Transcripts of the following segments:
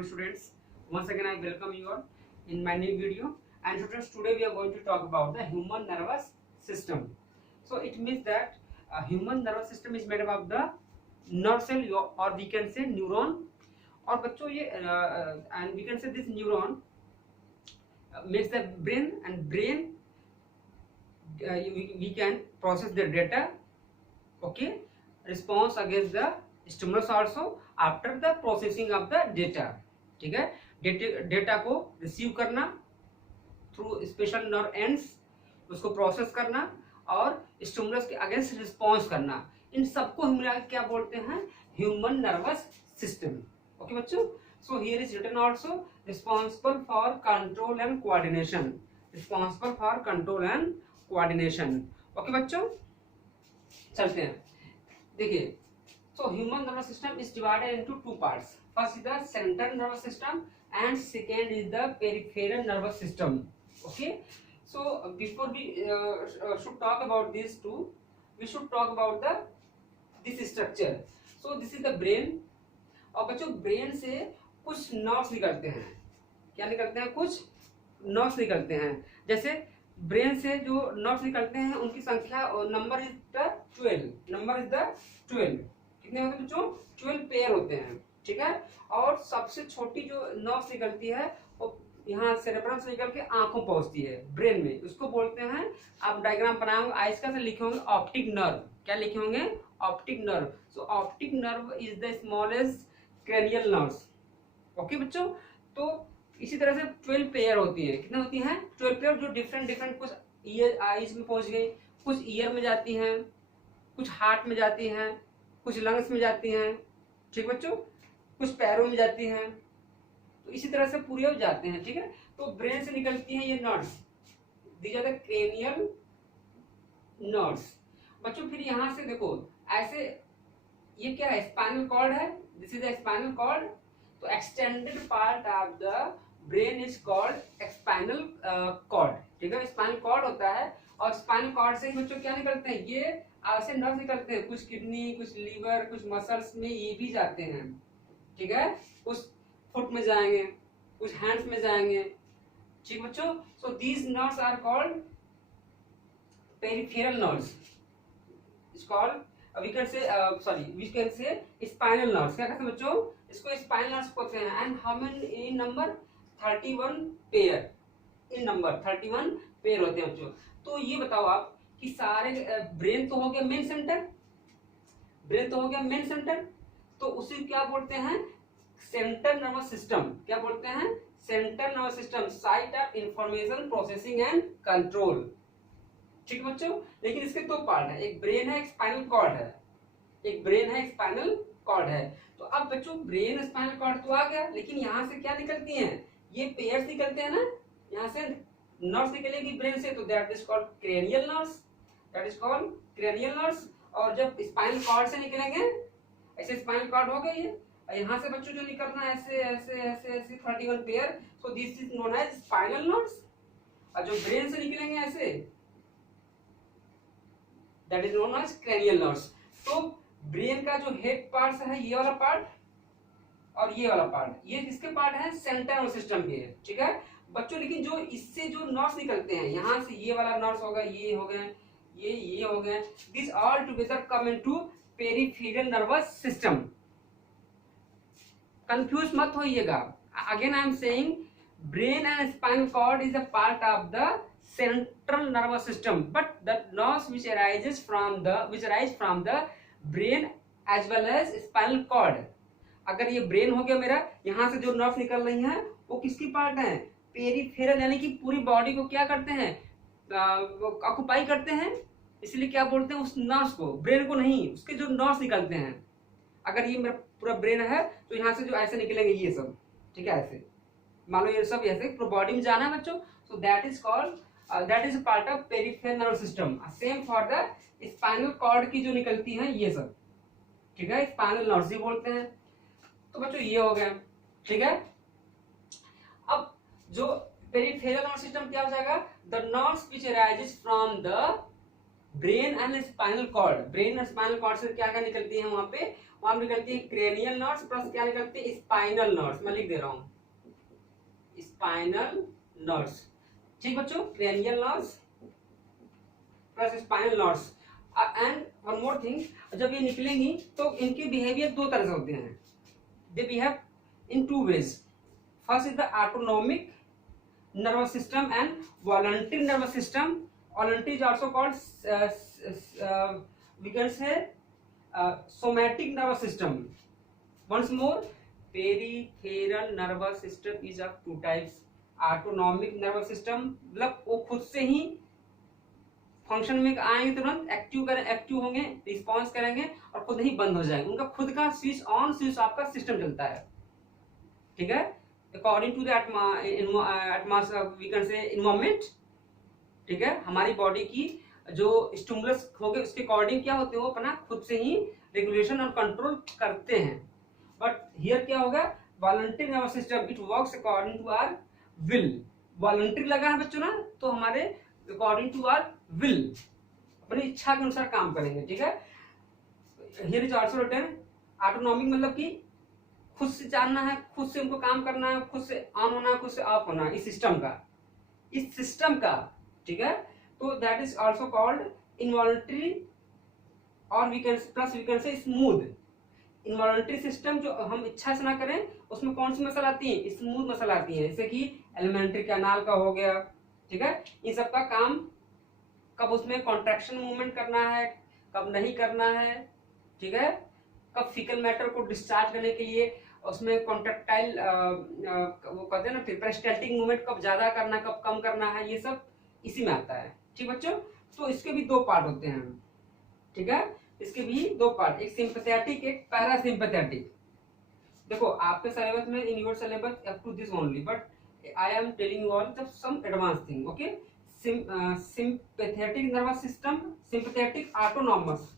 Hello students, once again I welcome you all in my new video. And students, today we are going to talk about the human nervous system. So it means that human nervous system is made up of the nerve cell, or we can say neuron. और बच्चों ये and we can say this neuron makes the brain, and brain we can process the data, okay, response against the stimulus also after the processing of the data. ठीक है, data को receive करना through special nerve ends, उसको process करना और stimulus के against response करना, इन सबको हम मिला क्या बोलते हैं, ह्यूमन नर्वस सिस्टम. ओके बच्चों, so here is written also responsible for control and coordination. Responsible for control and coordination. Okay बच्चों, चलते हैं. देखिए, so human nervous system is divided into two parts. First is the central nervous system and second is the peripheral nervous system. Okay, so before we should talk about these two, we should talk about this structure. So this is the brain. और बच्चों brain से कुछ nerves निकलते हैं. क्या निकलते हैं? कुछ नर्व्स निकलते हैं. जैसे ब्रेन से जो नर्व्स निकलते हैं उनकी संख्या, number is the 12. Number is the 12. कितने होते हैं बच्चों? 12 पेयर होते हैं. ठीक है, और सबसे छोटी जो नर्व्स निकलती है वो यहाँ सेरेब्रम से निकल के आंखों पहुंचती है ब्रेन में. उसको बोलते हैं, आप डायग्राम बनाओगे आइस का से लिखे होंगे ऑप्टिक नर्व. क्या लिखे होंगे? Optic nerve. So optic nerve is the smallest cranial nerves. Okay बच्चों, तो इसी तरह से 12 पेयर होती है. कितने होती हैं? 12 पेयर, जो डिफरेंट कुछ ईयर आईज में पहुंच गई, कुछ ईयर में जाती हैं, कुछ हार्ट में जाती हैं, कुछ लंग्स में जाती हैं. ठीक बच्चों, कुछ पैरों में जाती हैं. तो इसी तरह से पूरे हो जाते हैं. ठीक है, तो ब्रेन से निकलती हैं ये nerves. These are the cranial nerves. बच्चों फिर यहाँ से देखो, ऐसे ये क्या है? स्पाइनल कॉर्ड है. This is the spinal cord. तो extended part of the brain is called spinal cord. ठीक है, स्पाइनल कॉर्ड होता है और स्पाइनल कॉर्ड से बच्चों क्या निकलते हैं? ये ऐसे नर्व निकलते हैं. कुछ किडनी, कुछ लीवर, कुछ मसल्स में ये भी जाते हैं. ठीक है, कुछ फुट में जाएंगे, कुछ हैंड्स में जाएंगे. ठीक बच्चों, so these nerves are called peripheral nerves. It's called we can say spinal nerves. क्या कहते हैं बच्चों? इसको स्पाइनल नर्व्स कहते हैं. And how many in number? 31 pair. In number 31 pair होते हैं बच्चों. तो ये बताओ आप कि सारे ब्रेन तो हो गया मेन सेंटर. ब्रेन तो हो गया मेन सेंटर, तो उसे क्या बोलते हैं? Central nervous system. क्या बोलते हैं? Central nervous system, site of information processing and control. ठीक बच्चों, लेकिन इसके दो पार्ट है. एक ब्रेन है, एक स्पाइनल कॉर्ड है. एक ब्रेन है, एक स्पाइनल कॉर्ड है. तो अब बच्चों ब्रेन स्पाइनल कॉर्ड तो आ गया, लेकिन यहाँ से क्या निकलती हैं? ये पेयर्स निकलते हैं ना. यहाँ से नर्व्स निकलेगी ब्रेन से, तो that is called cranial nerves. That is called cranial nerves. और जब स्पाइनल कॉर्ड से निकलेंगे, ऐसे स्पाइनल कॉर्ड हो गई है, यहाँ से बच्चों जो निकलना है ऐसे ऐसे ऐसे ऐसे 31 pair. So this is known as spinal nerves. और जो ब्रेन से निकलेंगे ऐसे, that is known as cranial nerves. तो ब्रेन का जो हेड पार्ट है, ये वाला पार्ट और ये वाला पार्ट, ये किसके पार्ट है? सेंट्रल नर्वस सिस्टम के. ठीक है बच्चों, लेकिन जो इससे जो नर्व्स निकलते हैं, यहाँ से ये वाला नर्व्स होगा, ये हो गए, ये हो गए. This all together come into peripheral nervous system. Confuse मत होइएगा. Again I am saying, brain and spinal cord is a part of the central nervous system, but the nerves which arise from the brain as well as spinal cord. अगर ये brain हो गया मेरा, यहाँ से जो नर्व्स निकल रही हैं वो किसकी पार्ट है? पेरिफेरल, यानी कि पूरी बॉडी को क्या करते हैं? ऑक्युपाई करते हैं. इसलिए क्या बोलते हैं उस नर्व्स को? ब्रेन को नहीं, उसके जो नर्व्स निकलते हैं. अगर ये मेरा पूरा ब्रेन है तो यहाँ से जो ऐसे निकलेंगे ये सब. ठीक है, ऐसे मान लो ये सब ऐसे पूरा बॉडी में जाना है बच्चों. So that is called that is a part of peripheral nervous system. Same for the spinal cord की जो निकलती हैं ये सब. ठीक है, स्पाइनल नर्व्स ही बोलते हैं. तो बच्चों ये हो गया. ठीक है, अब जो पेरिफेरल नर्वस सिस्टम क्या हो जाएगा? The nerves which arises from the brain and spinal cord. Brain और स्पाइनल कॉर्ड से क्या क्या निकलती है वहां पे? वहां हम निकलती है क्रेनियल नर्व्स प्लस क्या निकलती है स्पाइनल नर्व्स। मैं लिख दे रहा हूँ स्पाइनल नर्व्स। ठीक बच्चों, cranial nerves plus spinal nerves. And one more thing, जब ये निकलेंगी तो इनके बिहेवियर दो तरह से होते हैं। They behave in two ways. First is the autonomic nervous system and voluntary nervous system. Voluntary is also called we can say somatic nervous system. Once more, peripheral nervous system is of two types. Autonomic nervous system मतलब वो खुद से ही function में आएंगे, तुरंत active होंगे, response करेंगे और खुद ही बंद हो जाएंगे। उनका खुद का स्विच ऑन स्विच आपका सिस्टम चलता है। ठीक है, according to the we can say environment। ठीक है, हमारी बॉडी की जो स्टिमुलस हो गए उसके अकॉर्डिंग क्या होते हैं, वो अपना खुद से ही रेगुलेशन और कंट्रोल करते हैं। बट हियर क्या होगा, voluntary nervous system it works according to our will. Voluntary लगा है बच्चों ना, तो हमारे अकॉर्डिंग टू आवर विल, अपनी इच्छा के अनुसार काम करेंगे। ठीक है, here is also written autonomic मतलब कि खुद से जानना है, खुद से उनको काम करना है, खुद से ऑन होना है, खुद से ऑफ होना है इस सिस्टम का। ठीक है, तो that is also called involuntary और we can say smooth. Involuntary system जो हम इच्छा से ना करें, उसमें कौन सी मसल आती है, स्मूथ मसल आती है, जैसे कि एलिमेंट्री कैनाल का हो गया। ठीक है, इन सब का काम कब उसमें कॉन्ट्रैक्शन मूवमेंट करना है, कब नहीं करना है। ठीक है, कब फीकल मैटर को डिस्चार्ज करने के लिए उसमें कॉन्ट्रैक्टाइल वो कहते हैं ना पेरिस्टाल्टिक मूवमेंट कब ज्यादा करना है, कब कम करना है, ये सब इसी में आता है। ठीक बच्चों, तो इसके भी दो पार्ट होते हैं। ठीक है, इसके भी दो पार्ट, एक सिंपैथेटिक एक पैरासिम्पैथेटिक। देखो आपके सिलेबस में, in your syllabus up to this only, but I am telling you all some advance thing. Okay, sympathetic nervous system, sympathetic autonomous.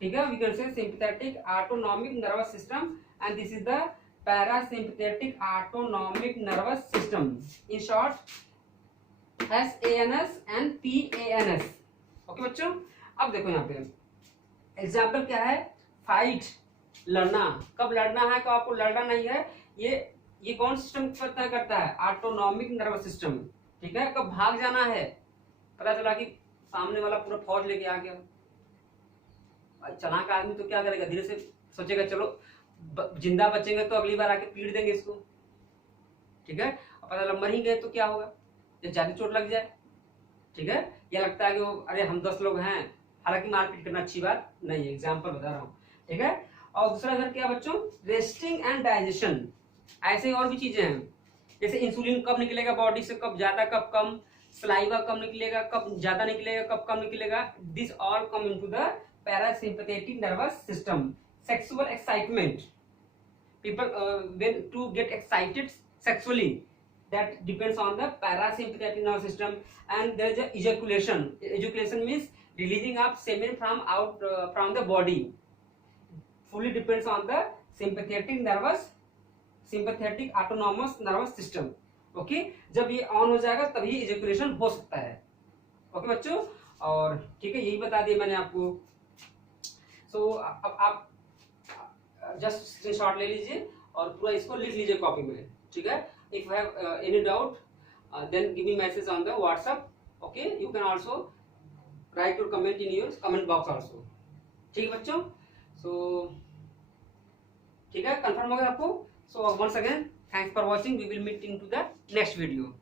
ठीक है, we can say sympathetic autonomic nervous system and this is the parasympathetic autonomic nervous system, in short SANS and PANS। Okay बच्चों, अब देखो यहाँ पे example क्या है, fight लड़ना, कब लड़ना है कब आपको लड़ना नहीं है, ये कौन सिस्टम तय करता है, ऑटोनॉमिक नर्वस सिस्टम। ठीक है, कब भाग जाना है, पता चला कि सामने वाला पूरा फौज लेके आ गया, चालाक आदमी तो क्या करेगा, धीरे से सोचेगा चलो जिंदा बचेंगे तो अगली बार आके पीट देंगे इसको। ठीक है, पता लग मर ही गए तो क्या होगा, जब ज्यादा चोट लग जाए। ठीक है, ये लगता है कि वो अरे हम 10 लोग हैं, हालांकि मारपीट करना अच्छी बात नहीं है, एग्जाम्पल बता रहा हूँ। ठीक है, और दूसरा इधर क्या बच्चों, रेस्टिंग एंड डाइजेशन। ऐसे और भी चीजें हैं, जैसे इंसुलिन कब निकलेगा बॉडी से, कब ज्यादा कब कम, सलाइवा कब निकलेगा, कब ज्यादा निकलेगा, कब कम निकलेगा। This all come into the parasympathetic nervous system. Sexual excitement, people when to get excited sexually, that depends on the parasympathetic nervous system. And there is a ejaculation. Ejaculation means releasing of semen from out from the body, fully depends on the sympathetic autonomous nervous system। Okay, जब ये on हो जाएगा तभी ejaculation हो सकता है। Okay बच्चों, और ठीक है, यही बता दिया मैंने आपको। सो अब आप जस्ट स्क्रीनशॉट ले लीजिए और पूरा इसको लिख लीजिए कॉपी में। ठीक है, if you have any doubt then give me message on the WhatsApp. Okay, you can also write your comment in your comment box also. ठीक है बच्चों, सो ठीक है, कंफर्म हो गया आपको। So once again thanks for watching, we will meet in to the next video.